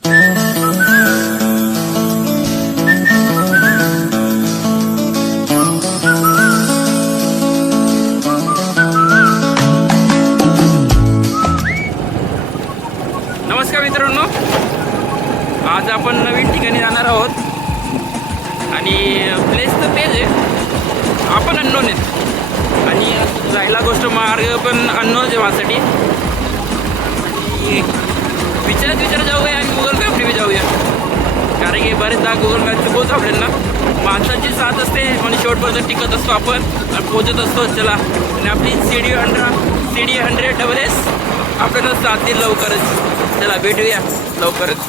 नमस्कार मित्रांनो, आज आपण नवीन ठिकाणी जाणार आहोत आणि प्लेस तर तेच आहे, आपण अननोन आहेत आणि जायला गोष्ट मार्ग पण अननोन आहे माझ्यासाठी. विचारत जाऊया आणि गुगल मॅपने बी जाऊया, कारण की बरेचदा गुगल मॅपचे पोच आपल्याला माणसाची साथ असते म्हणजे शेवटपर्यंत टिकत असतो आपण आणि पोचत असतो. चला, आणि आपली CD 100SS आपल्याला साथ देईल लवकरच. चला भेटूया लवकरच.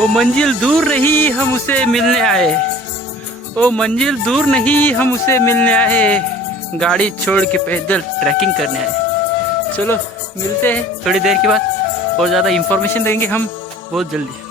वो मंजिल दूर नहीं हम उसे मिलने आए, वो मंजिल दूर नहीं हम उसे मिलने आए, गाड़ी छोड़ के पैदल ट्रैकिंग करने आए. चलो मिलते हैं थोड़ी देर के बाद और ज़्यादा इन्फॉर्मेशन देंगे हम बहुत जल्दी.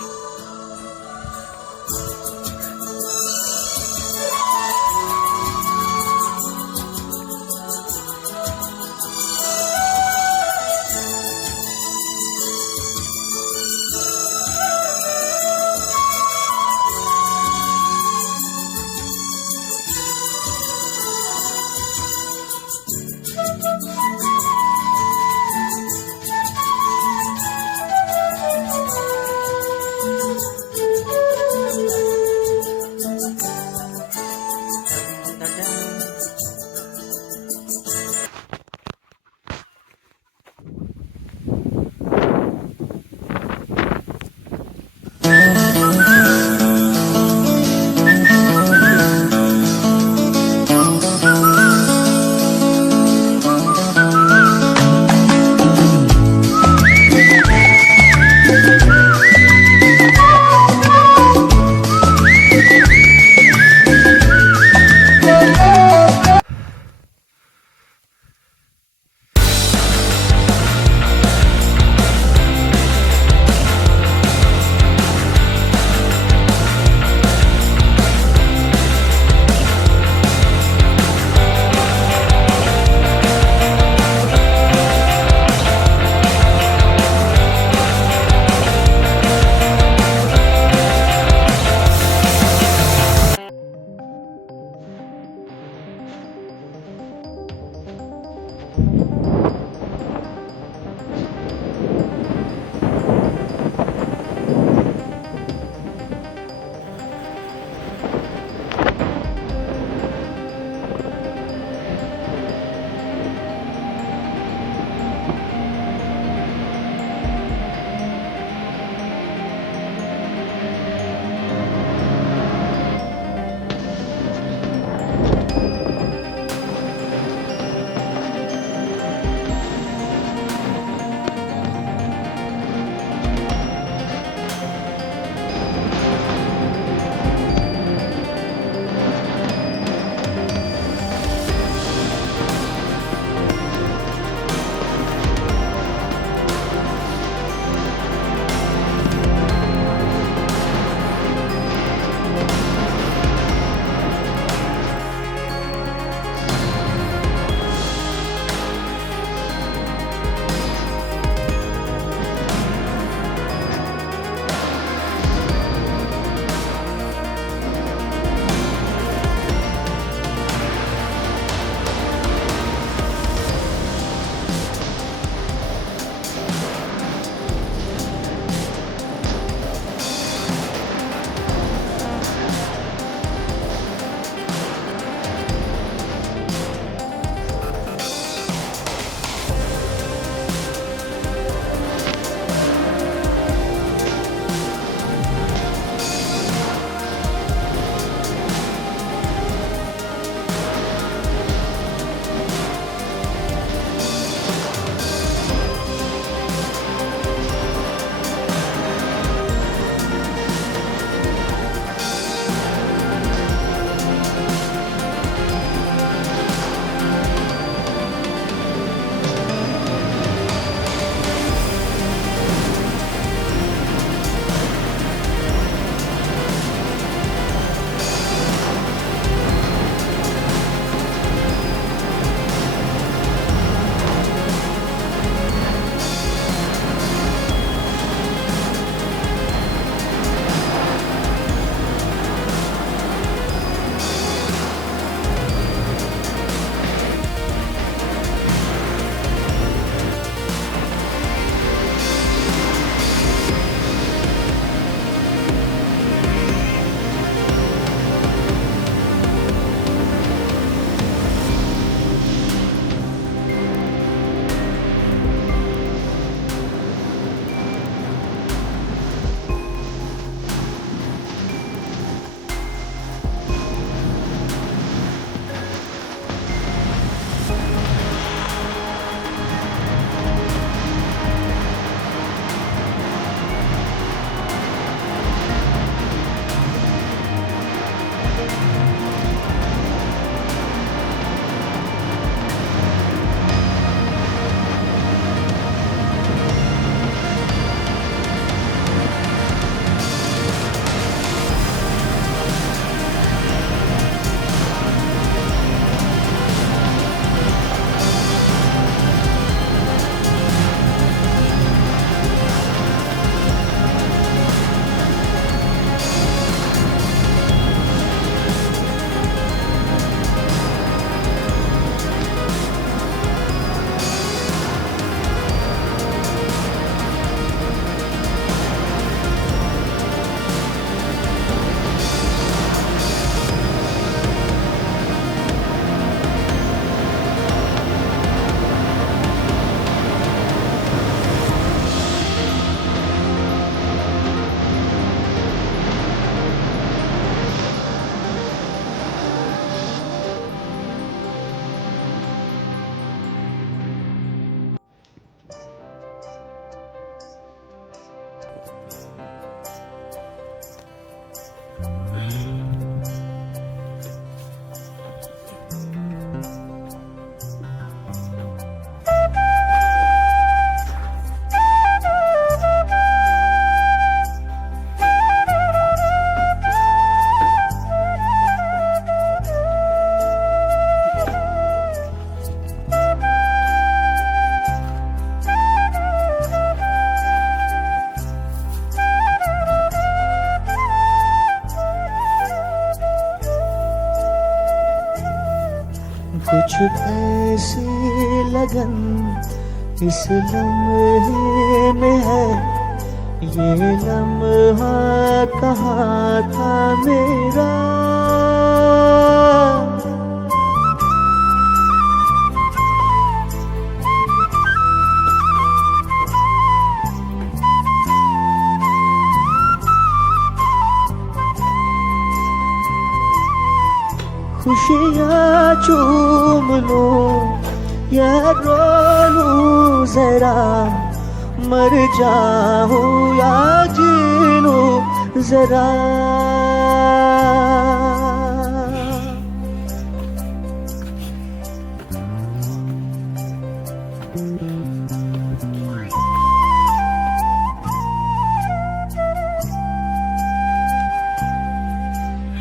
कुछ ऐसी लगन इस लम्हे में है, ये लम्हा कहाँ था मेरा। खुशियाँ चूम लूं या रो लूं जरा, मर जाऊं या जी लूं जरा।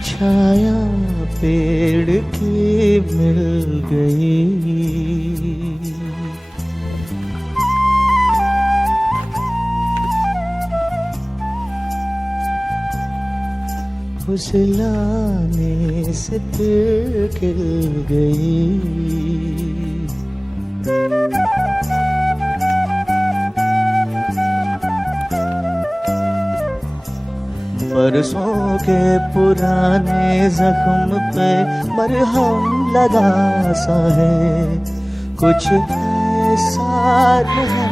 छाया पेड़ की मिल गई, फुसलाने से फिर खिल गई। बरसों के पुराने जख्म पे मरहम लगा सा है, कुछ ऐसा नहीं।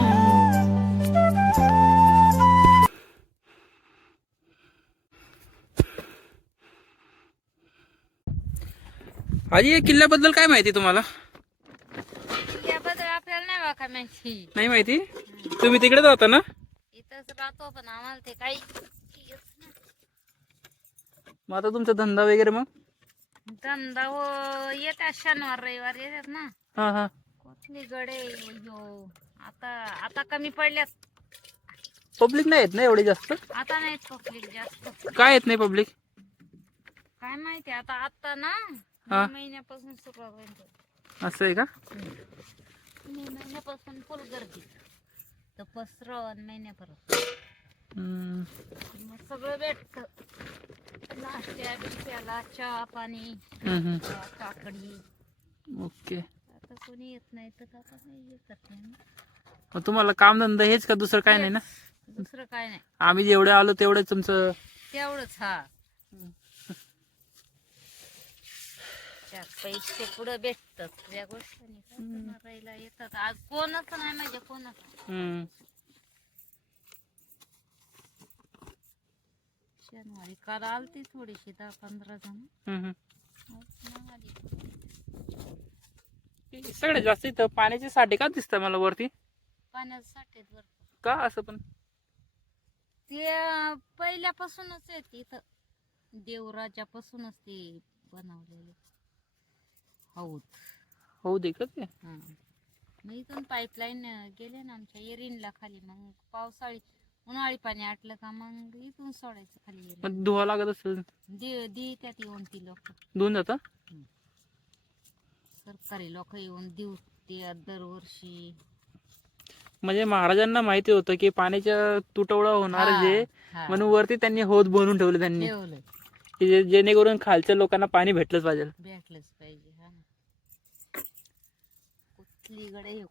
आजी या किल्ल्याबद्दल काय माहिती तुम्हाला? याबद्दल आपल्याला नाही बा काय माहिती. नाही माहिती? तुम्ही तिकडेच राहता ना? इथंच राहतो पण आम्हाला ते काही मग आता तुमचा धंदा वगैरे मग? धंदा हो येतात शनिवार रविवार येतात ना. हा हा. कुठली गडे हो आता आता कमी पडल्यात. पब्लिक नाही येत ना एवढी जास्त? आता नाही पब्लिक जास्त. काय येत नाही पब्लिक? काय माहिती आता आता ना हा. मे महिन्यापासून सुरुवात होईल. असं आहे का? मे महिन्यापासून फुल गर्दी. तर पसरवण महिन्यापर्यंत हम्म. मग सगळं भेटत. नाश्त्या बिस्त्याला चहा पाणी हम्म. काकडी. ओके. आता कोणी येत नाही तर आता नाही येत नाही. मग तुम्हाला कामधंदा हेच का दुसरं काय नाही ना? दुसरं काय नाही. आम्ही जेवढे आलो तेवढे तुमचं तेवढंच. हा त्यात पैसे पुढे भेटतात या गोष्टीने काय करणार, राहिला येतात. आज कोणच नाही म्हणजे कोणच. हम्म. शनिवारी काल आलती थोडीशी 10-15 जण. हम्म. मग आली. सगळ्यात जास्त इथं पाण्याचे साठे का दिसतात मला वरती? पाण्याचं साठे भरपूर. का असं पण? ते पहिल्यापासूनच आहे इथं. देवराजापासूनच ते बनवलेले हौद. हो दे का ते? हा. मग इथून पाईपलाईन गेले ना आमच्या एरिनला खाली. मग पावसाळी उन्हाळी पाणी आटलं का मग इथून सोडायचं खाली एरिन. मग धुवा लागत असेल? दी त्यात येऊन ती लोक धुवून जाता? सरकारी लोक येऊन देऊ ते दरवर्षी. म्हणजे महाराजांना माहिती होतं की पाण्याचा तुटवडा होणार जे, म्हणून वरती त्यांनी हौद बनवून ठेवले त्यांनी, ठेवलं की जेणेकरून खालच्या लोकांना पाणी भेटलंच पाहिजे. भेटलंच पाहिजे. हा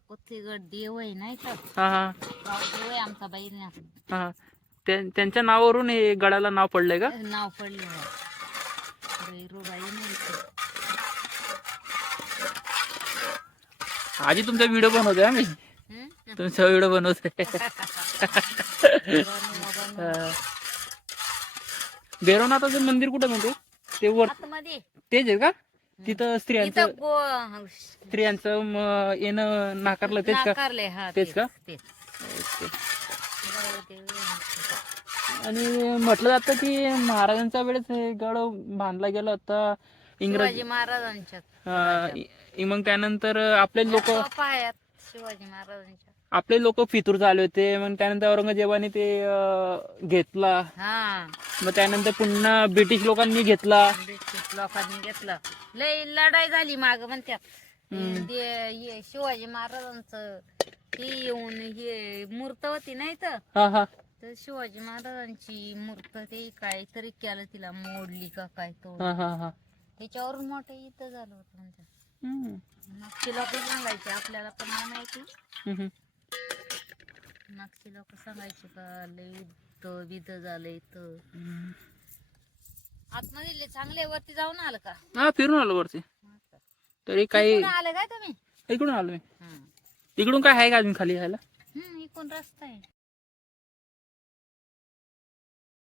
कुठलीगड देव आहे नाही का? हा हा देव आहे आमचा बाईने. हा. त्यांच्या नावावरून हे गडाला नाव पडलंय का? नाव पडले भैरूबाई नाही. आजी तुमचा व्हिडिओ बनवतोय आम्ही, तुमचा व्हिडिओ बनवतोय. भैरवनाथाचं मंदिर कुठं म्हणते ते? वर आतमध्ये तेच आहे का? तिथं स्त्रियांचं इथं येणं नाकारलं तेच का? नाकारले. हा तेच का? तेच. आणि म्हटलं जातं की महाराजांच्या वेळेस हे गड बांधला गेला होता इंग्रज शिवाजी महाराजांच्या. मग त्यानंतर आपले लोक शिवाजी महाराजांच्या आपले लोक फितूर झाले होते. मग त्यानंतर औरंगजेबाने ते घेतला. मग त्यानंतर पुन्हा ब्रिटिश लोकांनी घेतला. ब्रिटिश लोकांनी घेतला. लय लढाई झाली माग म्हणतात. शिवाजी महाराजांचं ती येऊन हे मूर्त होती नाही तर शिवाजी महाराजांची मूर्त ते काहीतरी केलं, तिला मोडली का काय तो त्याच्यावरून मोठं युद्ध झालं होतं म्हणतात. मागची लोक सांगायचे, आपल्याला पण नाही माहिती. मागची लोक सांगायचे का लय इथं विध झालं इथं. आतमध्ये चांगले वरती जाऊन आलं का? हा, फिरून आलो वरती. तरी काही आले काय तुम्ही? इकडून आलो मी. इकडून काय आहे का अजून खाली यायला? इकडून रस्ता आहे.